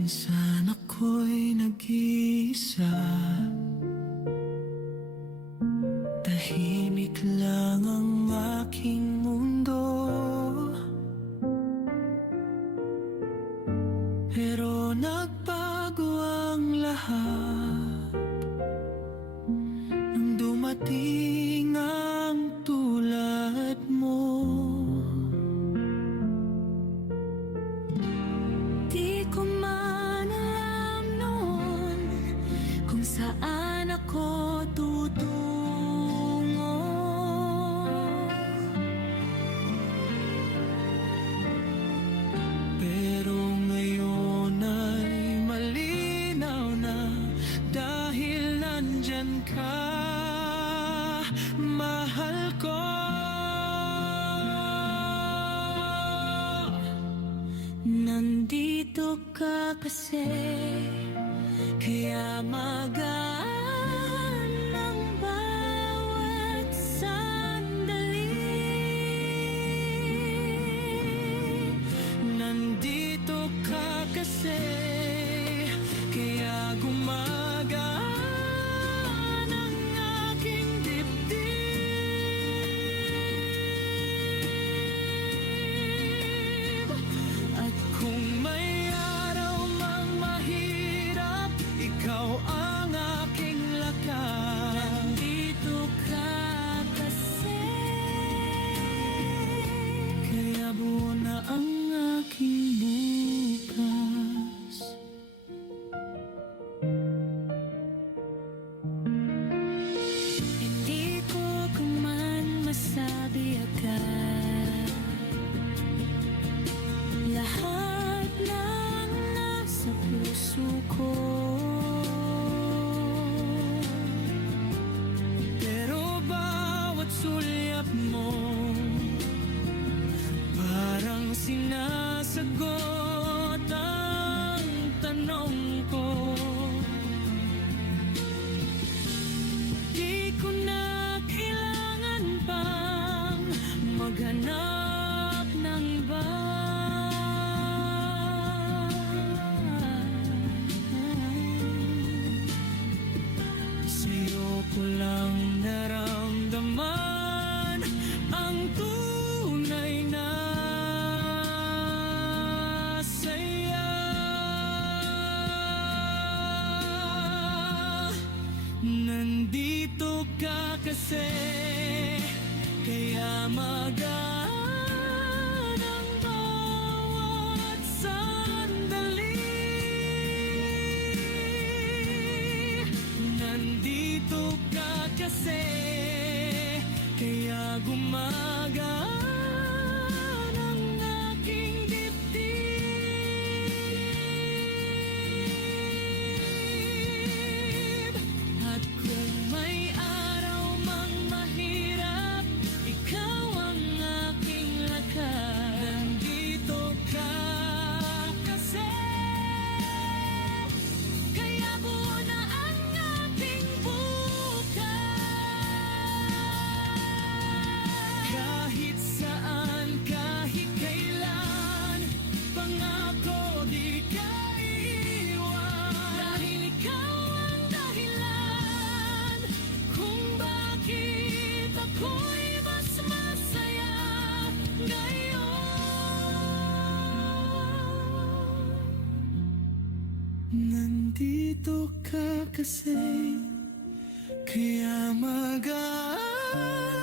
Minsan ako'y nag-iisa, tahimik lang ang aking mundo. Pero nagbago ang lahat nung dumating ang tulad mo. Di ko man alam noon kung saan ako tutungo, pero ngayon ay malinaw na dahil nandyan ka, mahal ko. Nandito ka kasi, kaya magaan ang bawat sandali. Nandito ka kasi, kaya gumagaan ang aking dibdib. At kung may araw mang mahirap, ikaw ang aking lakas. Nandito ka kasi, kaya buo na ang aking bukas. Hindi ko man masabi agad lahat ng nasa puso ko, pero bawat sulyap mo parang sinasagot ang tanong ko. Di ko na kailangan pang maghanap ng iba. Sa'yo ko lang naramdaman ang tunay na saya. Nandito ka kasi, kaya magaan ang bawat sandali. Nandito ka kasi, kaya gumagaan ang aking dibdib. At kung may araw mang mahirap, ikaw ang aking lakas. Nandito ka kasi, kaya buo na ang ating bukas. Kahit saan, kahit kailan, pangako di ka iwan. Dahil ikaw ang dahilan kung bakit ako'y mas masaya ngayon. Nandito ka kasi, kaya magaan